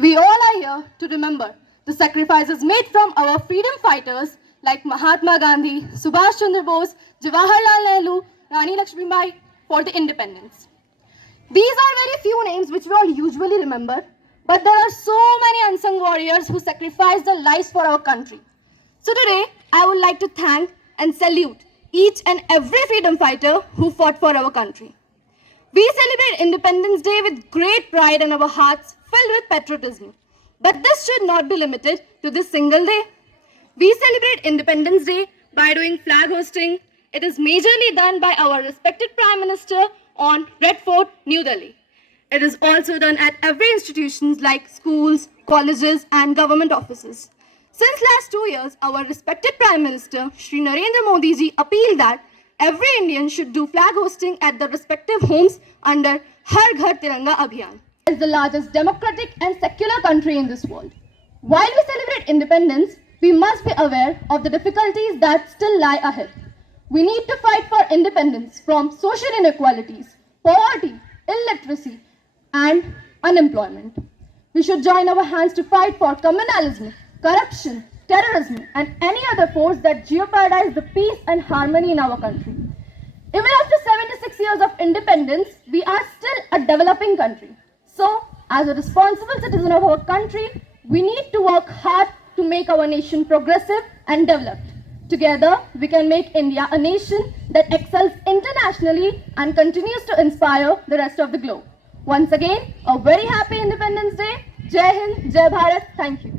We all are here to remember the sacrifices made from our freedom fighters like Mahatma Gandhi, Subhash Chandra Bose, Jawaharlal Nehru, Rani Lakshmibai for the independence. These are very few names which we all usually remember, but there are so many unsung warriors who sacrificed their lives for our country. So today, I would like to thank and salute each and every freedom fighter who fought for our country. We celebrate Independence Day with great pride in our hearts filled with patriotism. But this should not be limited to this single day. We celebrate Independence Day by doing flag hosting. It is majorly done by our respected Prime Minister on Red Fort, New Delhi. It is also done at every institutions like schools, colleges and government offices. Since last 2 years, our respected Prime Minister, Shri Narendra Modi ji, appealed that every Indian should do flag hosting at their respective homes under Har Ghar Tiranga Abhiyan. It is the largest democratic and secular country in this world. While we celebrate independence, we must be aware of the difficulties that still lie ahead. We need to fight for independence from social inequalities, poverty, illiteracy, and unemployment. We should join our hands to fight for communalism, corruption, terrorism, and any other force that jeopardize the peace and harmony in our country. Even after 76 years of independence, we are still a developing country. So, as a responsible citizen of our country, we need to work hard to make our nation progressive and developed. Together, we can make India a nation that excels internationally and continues to inspire the rest of the globe. Once again, a very happy Independence Day. Jai Hind, Jai Bharat. Thank you.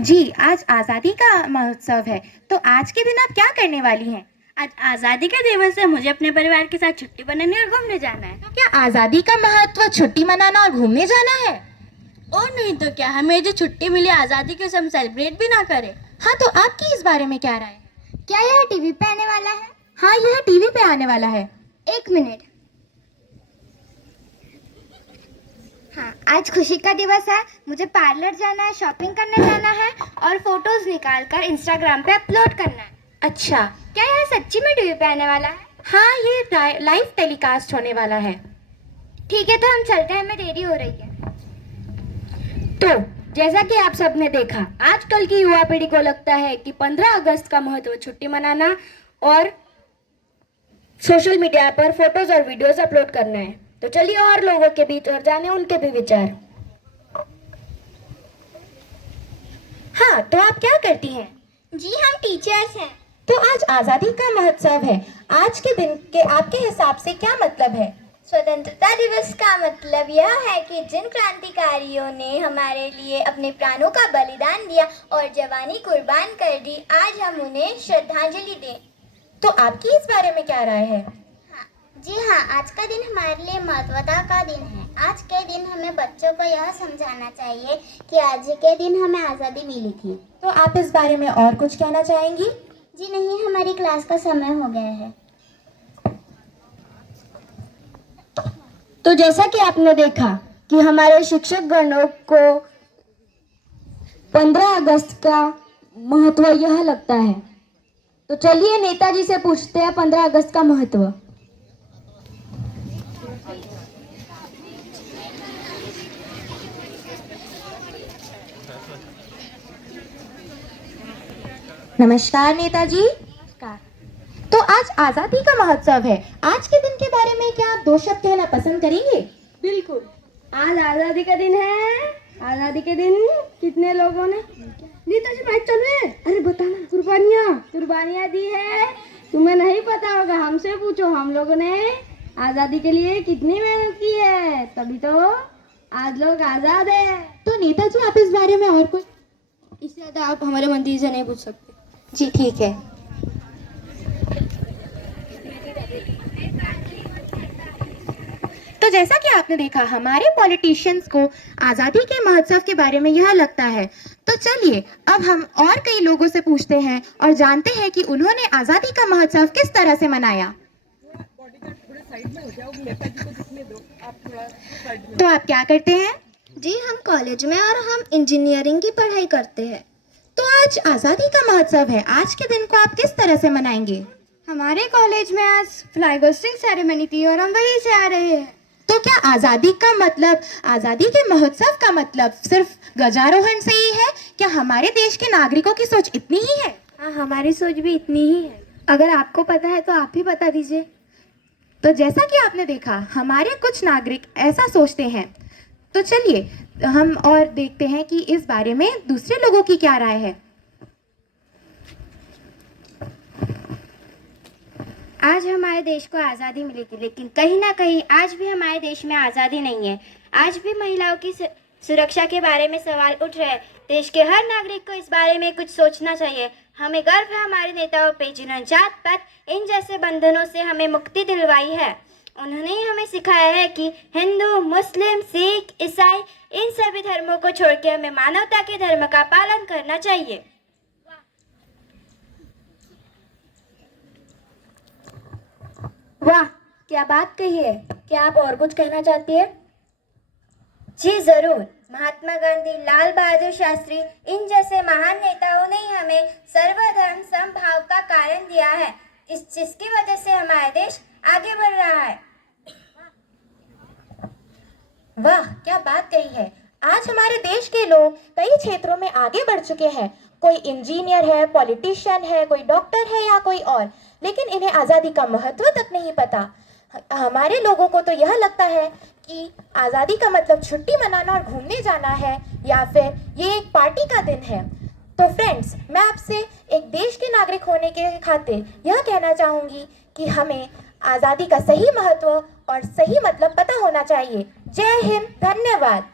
जी, आज आज़ादी का महोत्सव है, तो आज के दिन आप क्या करने वाली हैं? आज आज़ादी का दिवस है, मुझे अपने परिवार के साथ छुट्टी मनाने और घूमने जाना है। तो क्या आज़ादी का महत्व छुट्टी मनाना और घूमने जाना है? और नहीं तो क्या, हमें जो छुट्टी मिली आज़ादी के हम सेलिब्रेट भी ना करें। हाँ, तो आपकी इस बारे में क्या राय है? क्या यह टीवी पे आने वाला है? हाँ, यह टीवी पे आने वाला है। एक मिनट। हाँ, आज खुशी का दिवस है, मुझे पार्लर जाना है, शॉपिंग करने जाना है और फोटोज निकाल कर इंस्टाग्राम पे अपलोड करना है। अच्छा, क्या यह सच्ची में टीवी पे आने वाला है? हाँ, ये लाइव टेलीकास्ट होने वाला है। ठीक है, तो हम चलते हैं, हमें देरी हो रही है। तो जैसा कि आप सबने देखा, आजकल की युवा पीढ़ी को लगता है कि 15 अगस्त का महत्व छुट्टी मनाना और सोशल मीडिया पर फोटोज और वीडियोस अपलोड करना है। तो चलिए और लोगों के बीच और जाने उनके भी विचार। हाँ, तो आप क्या करती हैं? जी, हम टीचर्स हैं। तो आज आज़ादी का महोत्सव है, आज के दिन के आपके हिसाब से क्या मतलब है? स्वतंत्रता दिवस का मतलब यह है कि जिन क्रांतिकारियों ने हमारे लिए अपने प्राणों का बलिदान दिया और जवानी कुर्बान कर दी, आज हम उन्हें श्रद्धांजलि दें। तो आपकी इस बारे में क्या राय है? जी हाँ, आज का दिन हमारे लिए महत्वता का दिन है। आज के दिन हमें बच्चों को यह समझाना चाहिए कि आज के दिन हमें आज़ादी मिली थी। तो आप इस बारे में और कुछ कहना चाहेंगी? जी नहीं, हमारी क्लास का समय हो गया है। तो जैसा कि आपने देखा कि हमारे शिक्षक गणों को 15 अगस्त का महत्व यह लगता है, तो चलिए नेताजी से पूछते हैं 15 अगस्त का महत्व। नमस्कार नेताजी। नमस्कार। तो आज आज़ादी का महोत्सव है, आज के दिन के बारे में क्या आप 2 शब्द कहना पसंद करेंगे? बिल्कुल, आज आज़ादी का दिन है। आज़ादी के दिन कितने लोगों ने नेताजी माइक चल रहे हैं, अरे बताना, कुर्बानियाँ दी है। तुम्हें नहीं पता होगा, हमसे पूछो। हम लोगों ने आज़ादी के लिए कितनी मेहनत की है, तभी तो आज लोग आज़ाद है। तो नेताजी आप इस बारे में और कुछ? इससे ज़्यादा आप हमारे मंत्री से नहीं पूछ सकते। जी ठीक है। तो जैसा कि आपने देखा, हमारे पॉलिटिशियंस को आज़ादी के महोत्सव के बारे में यह लगता है। तो चलिए अब हम और कई लोगों से पूछते हैं और जानते हैं कि उन्होंने आज़ादी का महोत्सव किस तरह से मनाया। तो आप क्या करते हैं? जी, हम कॉलेज में और हम इंजीनियरिंग की पढ़ाई करते हैं। तो आज आज़ादी का महोत्सव है, आज के दिन को आप किस तरह से मनाएंगे? हमारे कॉलेज में आज फ्लैग होस्टिंग सेरेमनी थी और हम वहीं से आ रहे हैं। तो क्या आज़ादी का मतलब, आज़ादी के महोत्सव का मतलब सिर्फ ध्वजारोहण से ही है? क्या हमारे देश के नागरिकों की सोच इतनी ही है? हाँ, हमारी सोच भी इतनी ही है। अगर आपको पता है तो आप ही बता दीजिए। तो जैसा कि आपने देखा, हमारे कुछ नागरिक ऐसा सोचते हैं। तो चलिए हम और देखते हैं कि इस बारे में दूसरे लोगों की क्या राय है। आज हमारे देश को आज़ादी मिली थी, लेकिन कहीं ना कहीं आज भी हमारे देश में आज़ादी नहीं है। आज भी महिलाओं की सुरक्षा के बारे में सवाल उठ रहे हैं। देश के हर नागरिक को इस बारे में कुछ सोचना चाहिए। हमें गर्व है हमारे नेताओं पे, जिन्होंने जात पात इन जैसे बंधनों से हमें मुक्ति दिलवाई है। उन्होंने ही हमें सिखाया है कि हिंदू, मुस्लिम, सिख, ईसाई इन सभी धर्मों को छोड़ के हमें मानवता के धर्म का पालन करना चाहिए। वाह, क्या बात कही है। क्या आप और कुछ कहना चाहती है? जी जरूर। महात्मा गांधी, लाल बहादुर शास्त्री इन जैसे महान नेताओं ने ही हमें सर्वधर्म समभाव का कारण दिया है, जिसकी वजह से हमारा देश आगे बढ़ रहा है। वाह, क्या बात कही है। आज हमारे देश के लोग कई क्षेत्रों में आगे बढ़ चुके हैं। कोई इंजीनियर है, पॉलिटिशियन है, कोई डॉक्टर है या कोई और, लेकिन इन्हें आज़ादी का महत्व तक नहीं पता। हमारे लोगों को तो यह लगता है कि आज़ादी का मतलब छुट्टी मनाना और घूमने जाना है, या फिर ये एक पार्टी का दिन है। तो फ्रेंड्स, मैं आपसे एक देश के नागरिक होने के खातिर यह कहना चाहूँगी कि हमें आज़ादी का सही महत्व और सही मतलब पता होना चाहिए। जय हिंद, धन्यवाद।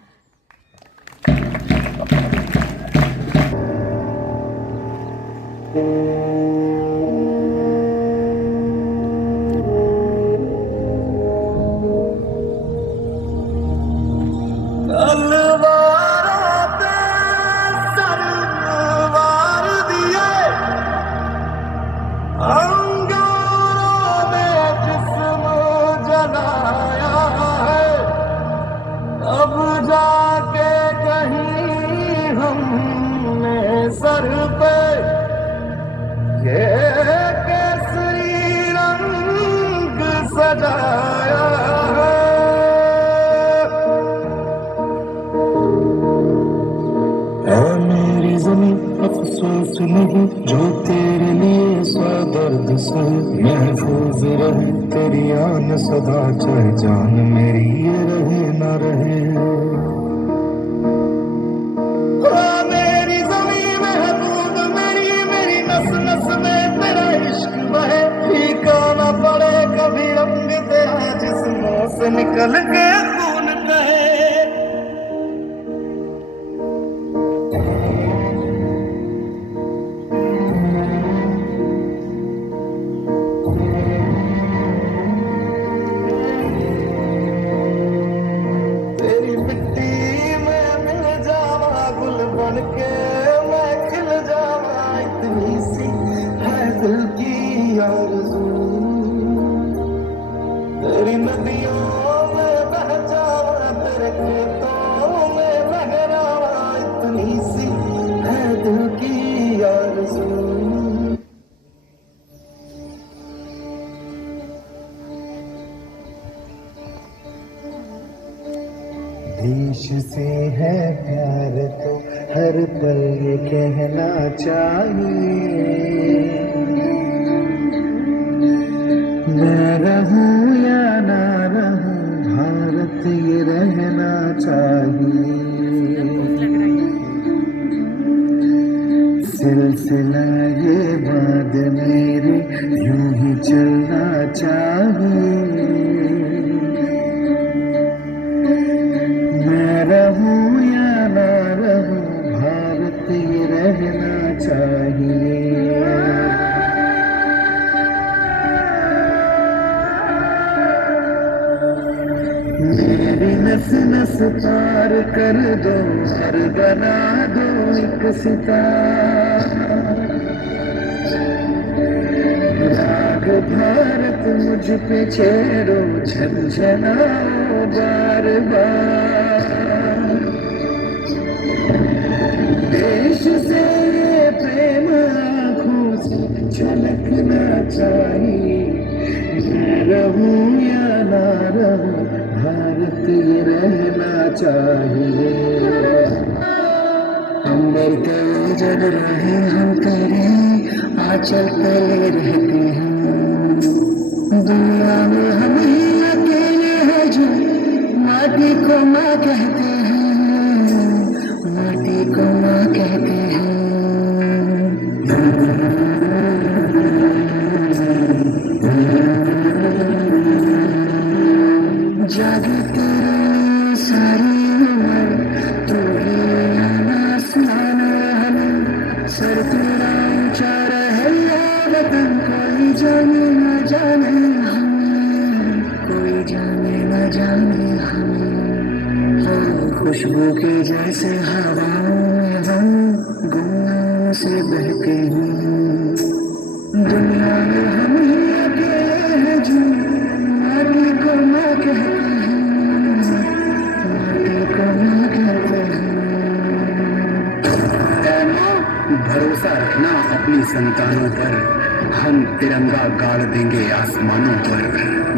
मेरी ज़मीं अफसोस नहीं जो तेरे लिए सौ दर्द से महफूज रहे तेरी आन सदा, चाहे जान मेरी ये रहे ना रहे। मेरी ज़मीं महबूब मेरी, मेरी नस नस में तेरा इश्क बहे, फीका ना पड़े कभी रंग तेरा जिस्मों से निकल के खून बहे। तेरी नदियों में बह जावा, तेरे खेतों में लहरावा, इतनी सी है दिल की आरज़ू। देश से है प्यार तो हर पल ये कहना चाहिए, मैं रहूं या ना रहूं भारत ये रहना चाहिए। सिलसिला ये बात मेरी यूं ही चलना चाहिए, मैं रहूं या ना रहूं भारत ये रहना चाहिए। मेरी नस नस पार कर दो और बना दो एक सितारा, राग भारत मुझ पे छेड़ो झनझनाओ बार बार। देश से ये प्रेम आँखों से झलकना चाहिए, मैं रहूं या ना रहूं। चाहिए। अंबर तले जग रहे हम तेरे आंचल तले रहते हैं। दुनिया में हम ही अकेले हैं जो माटी को माँ कहते हैं, माटी को माँ कहते हैं। जागी तेरी सारी उम्र तू ही आना सुनाना हमें। सर तेरा ऊंचा रहे या वतन, कोई जाने न जाने हमें, कोई जाने न जाने हमें। हो खुशबू के जैसे हवाओं में हम गुमनाम से बहते हैं। दुनिया में हम ही अकेले हैं जो माटी को माँ कहते हैं, माटी को माँ कहते हैं। भरोसा रखना अपनी संतानों पर, हम तिरंगा गाड़ देंगे आसमानों पर।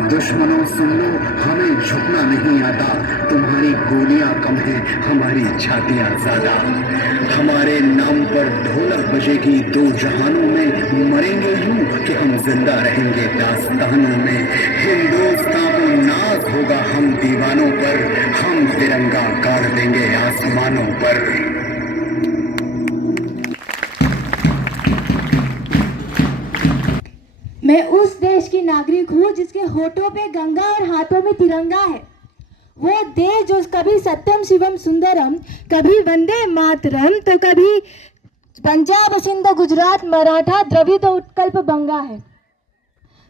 दुश्मनों सुन लो, हमें झुकना नहीं आता। तुम्हारी गोलियां कम है, हमारी छातियां ज्यादा। हमारे नाम पर ढोलक बजेगी दो जहानों में। मरेंगे यूं कि हम जिंदा रहेंगे दास्तानों में। हिंदुस्तान को नाज होगा हम दीवानों पर, हम तिरंगा गाड़ देंगे आसमानों पर। मैं उस देश की नागरिक हूँ जिसके होठों पे गंगा और हाथों में तिरंगा है। वो देश जो कभी सत्यम शिवम सुंदरम, कभी वंदे मातरम, तो कभी पंजाब सिंध गुजरात मराठा द्रविड़ उत्कल्प बंगा है।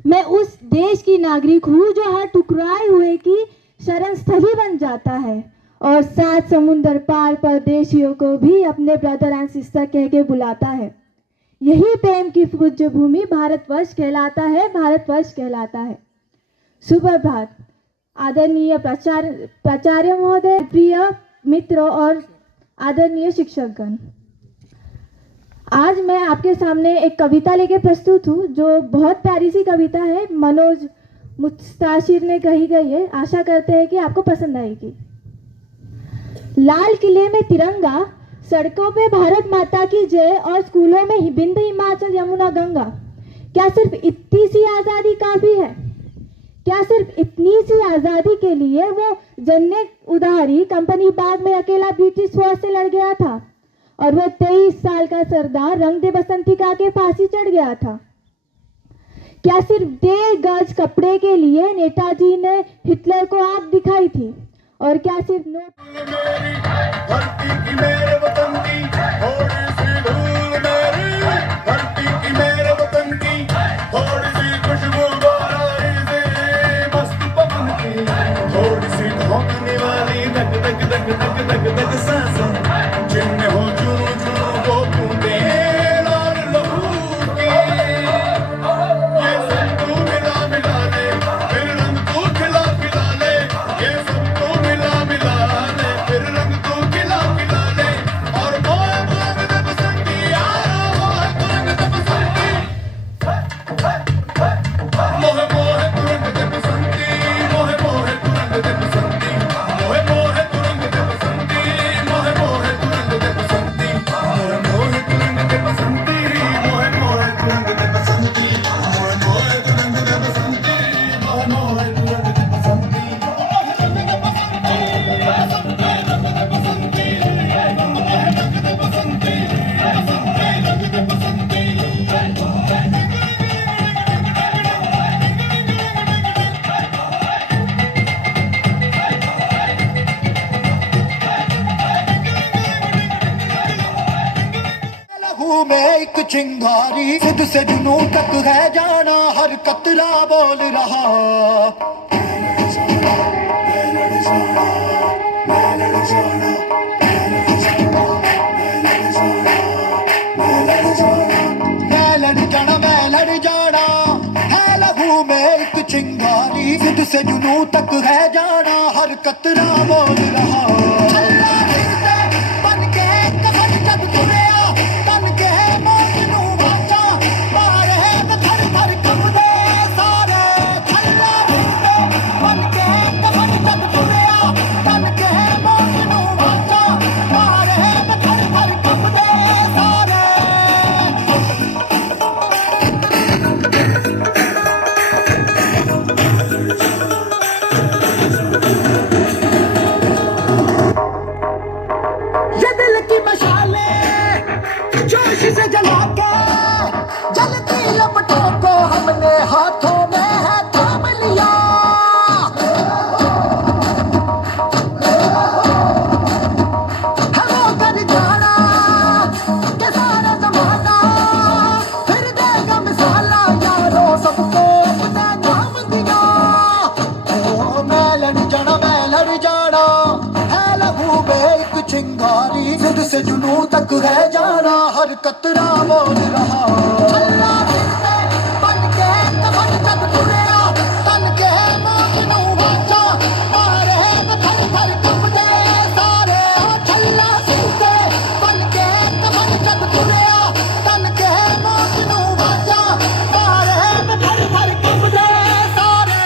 मैं उस देश की नागरिक हूँ जो हर टुकराए हुए की शरण स्थली बन जाता है और 7 समुंदर पार परदेशियों को भी अपने ब्रदर एंड सिस्टर कह के बुलाता है। यही प्रेम की पूज्य भूमि भारतवर्ष कहलाता है, भारतवर्ष कहलाता है। सुप्रभात आदरणीय प्राचार्य महोदय, प्रिय मित्रों और आदरणीय शिक्षकगण। आज मैं आपके सामने एक कविता लेके प्रस्तुत हूँ जो बहुत प्यारी सी कविता है, मनोज मुस्ताशिर ने कही गई है। आशा करते हैं कि आपको पसंद आएगी। लाल किले में तिरंगा, सड़कों पे भारत माता की जय और स्कूलों में बिंद हिमाचल यमुना गंगा। क्या सिर्फ इतनी सी आज़ादी काफ़ी है? क्या सिर्फ इतनी सी आज़ादी के लिए वो जन्नत उधारी कंपनी बाग में अकेला ब्रिटिश फौज से लड़ गया था और वो 23 साल का सरदार रंग दे बसंती का के फांसी चढ़ गया था? क्या सिर्फ 1.5 गज कपड़े के लिए नेताजी ने हिटलर को आग दिखाई थी? और क्या सिर्फ धरती की मेरे वतन की थोड़ी सी धूल मेरी, धरती की मेरे वतन की थोड़ी सी खुशबू बाराई से मस्त पवन की, थोड़ी सी धोखने वाली धक धक धक धक धक धक सांसें जिनमें हो चूरू चूरू वो बूंदे लाल लहू की। ये सब तू मिला मिला ले, फिर रंग तू खिला खिला ले। ये सब तू मिला मिला ले, फिर रंग तू खिला खिला ले। और मोह मोह दे बसंती यारा, मोह तुरंग दे बसंती, मोह मोह तुरंग दे बसंती, मोह मोह तुरंग दे बसंती, मोह मोह तुरंग दे बसंती, मोह मोह तुरंग दे बसंती, मोह मोह तुरंग दे बसंती, मोह मोह तुरंग दे बसंती, मोह मोह तुरंग दे बसंती, मोह मोह तुरंग दे बसंती। लहू में एक चिंगारी, खुद से जुनूं तक है जाना, हर कतरा बोल रहा। मैं लड़ जाना है लहू में एक चिंगारी, खुद से जुनूं तक है जाना, हर कतरा बोल रहा। बन के कफन जब तुरिया, तन के मौत नू वाचा, मारे बखर भर कमदे सारे थल्ला बन के कफन जब तुरिया, तन के मौत जिद से जुनून तक है जाना, हर कतरा बोल रहा। अल्लाह जिंदे बन के कफन जब तुरेया, तन के मौत नू वाचा, मारे थर थर कंबदे सारे। छल्ला जिंदे बन के कफन जब तुरेया, तन के मौत नू वाचा, मारे थर थर कंबदे सारे।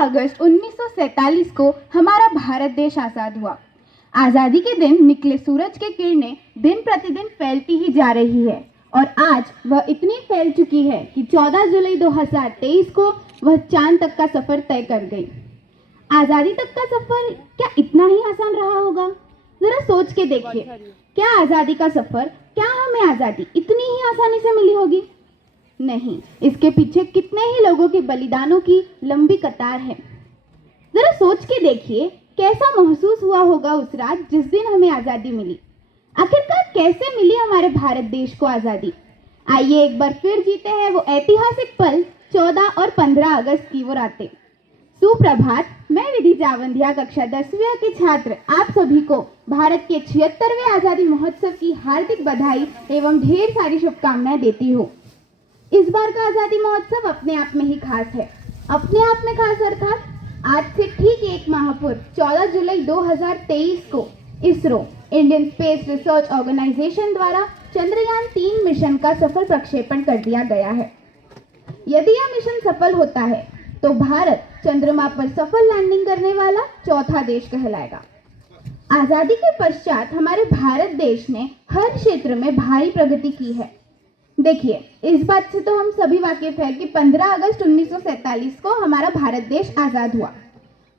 अगस्त 1947 को हमारा भारत देश आज़ाद हुआ। आज़ादी के दिन निकले सूरज की किरणें दिन प्रतिदिन फैलती ही जा रही है और आज वह इतनी फैल चुकी है कि 14 जुलाई 2023 को वह चांद तक का सफ़र तय कर गई। आज़ादी तक का सफ़र क्या इतना ही आसान रहा होगा? ज़रा सोच के देखिए, क्या आज़ादी का सफ़र, क्या हमें आज़ादी इतनी ही आसानी से मिली होगी? नहीं, इसके पीछे कितने ही लोगों के बलिदानों की लंबी कतार है। जरा सोच के देखिए, कैसा महसूस हुआ होगा उस रात जिस दिन हमें आज़ादी मिली। आखिरकार कैसे मिली हमारे भारत देश को आज़ादी? आइए एक बार फिर जीते हैं वो ऐतिहासिक पल 14 और 15 अगस्त की वो रातें। सुप्रभात, मैं विधि जावंधिया कक्षा 10वीं के छात्र आप सभी को भारत के 76वें आज़ादी महोत्सव की हार्दिक बधाई एवं ढेर सारी शुभकामनाएं देती हूँ। इस बार का आज़ादी महोत्सव अपने आप में ही खास है। अपने आप में खास अर्थात आज से ठीक एक माह पूर्व 14 जुलाई 2023 को ISRO Indian Space Research Organisation द्वारा चंद्रयान 3 मिशन का सफल प्रक्षेपण कर दिया गया है। यदि यह मिशन सफल होता है तो भारत चंद्रमा पर सफल लैंडिंग करने वाला चौथा देश कहलाएगा। आज़ादी के पश्चात हमारे भारत देश ने हर क्षेत्र में भारी प्रगति की है। देखिए, इस बात से तो हम सभी वाकिफ हैं कि 15 अगस्त 1947 को हमारा भारत देश आज़ाद हुआ।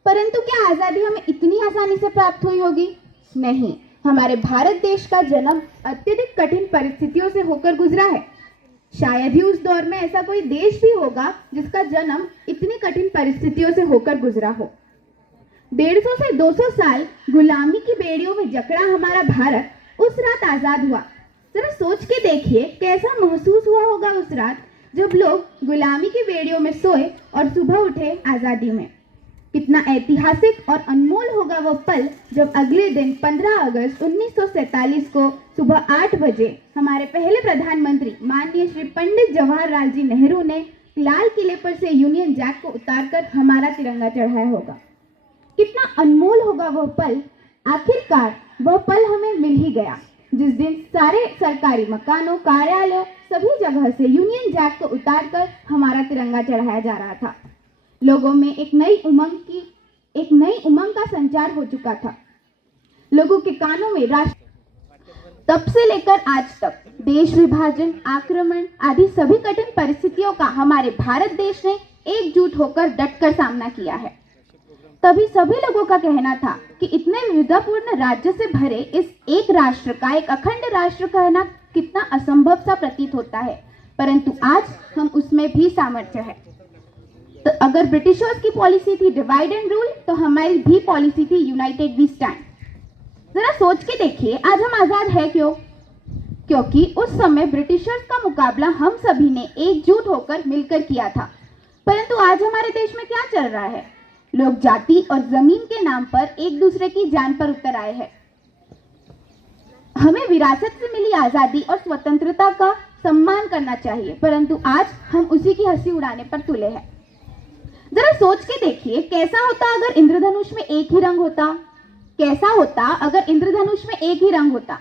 परंतु क्या आज़ादी हमें इतनी आसानी से प्राप्त हुई होगी? नहीं, हमारे भारत देश का जन्म अत्यधिक कठिन परिस्थितियों से होकर गुजरा है। शायद ही उस दौर में ऐसा कोई देश भी होगा जिसका जन्म इतनी कठिन परिस्थितियों से होकर गुजरा हो। 150 से 200 साल गुलामी की बेड़ियों में जकड़ा हमारा भारत उस रात आज़ाद हुआ। जरा सोच के देखिए, कैसा महसूस हुआ होगा उस रात जब लोग गुलामी की बेड़ियों में सोए और सुबह उठे आज़ादी में। कितना ऐतिहासिक और अनमोल होगा वो पल जब अगले दिन 15 अगस्त 1947 को सुबह 8 बजे हमारे पहले प्रधानमंत्री माननीय श्री पंडित जवाहरलाल जी नेहरू ने लाल किले पर से यूनियन जैक को उतारकर हमारा तिरंगा चढ़ाया होगा। कितना अनमोल होगा वह पल। आखिरकार वह पल हमें मिल ही गया जिस दिन सारे सरकारी मकानों, कार्यालयों, सभी जगह से यूनियन जैक को उतारकर हमारा तिरंगा चढ़ाया जा रहा था। लोगों में एक नई उमंग का संचार हो चुका था। लोगों के कानों में राष्ट्र तब से लेकर आज तक देश विभाजन, आक्रमण आदि सभी कठिन परिस्थितियों का हमारे भारत देश ने एकजुट होकर डटकर सामना किया है। तभी सभी लोगों का कहना था कि इतने विविधतापूर्ण राज्य से भरे इस एक राष्ट्र का एक अखंड राष्ट्र कहना कितना असंभव सा प्रतीत होता है, परंतु आज हम उसमें भी सामर्थ्य है। तो अगर ब्रिटिशर्स की पॉलिसी थी डिवाइड एंड रूल, तो हमारी भी पॉलिसी थी यूनाइटेड वी स्टैंड। जरा सोच के देखिए, आज हम आजाद है क्यों? क्योंकि उस समय ब्रिटिशर्स का मुकाबला हम सभी ने एकजुट होकर मिलकर किया था। परंतु आज हमारे देश में क्या चल रहा है? लोग जाति और जमीन के नाम पर एक दूसरे की जान पर उतर आए हैं। हमें विरासत से मिली आजादी और स्वतंत्रता का सम्मान करना चाहिए, परंतु आज हम उसी की हंसी उड़ाने पर तुले हैं। जरा सोच के देखिए, कैसा होता अगर इंद्रधनुष में एक ही रंग होता? कैसा होता अगर इंद्रधनुष में एक ही रंग होता?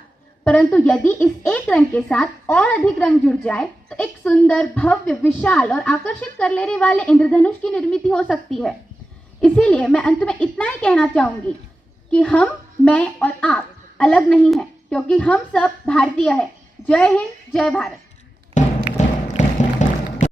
परंतु यदि इस एक रंग के साथ और अधिक रंग जुड़ जाए तो एक सुंदर, भव्य, विशाल और आकर्षित कर लेने वाले इंद्रधनुष की निर्मित हो सकती है। इसीलिए मैं अंत में इतना ही कहना चाहूंगी कि हम, मैं और आप अलग नहीं हैं, क्योंकि हम सब भारतीय हैं। जय हिंद, जय भारत।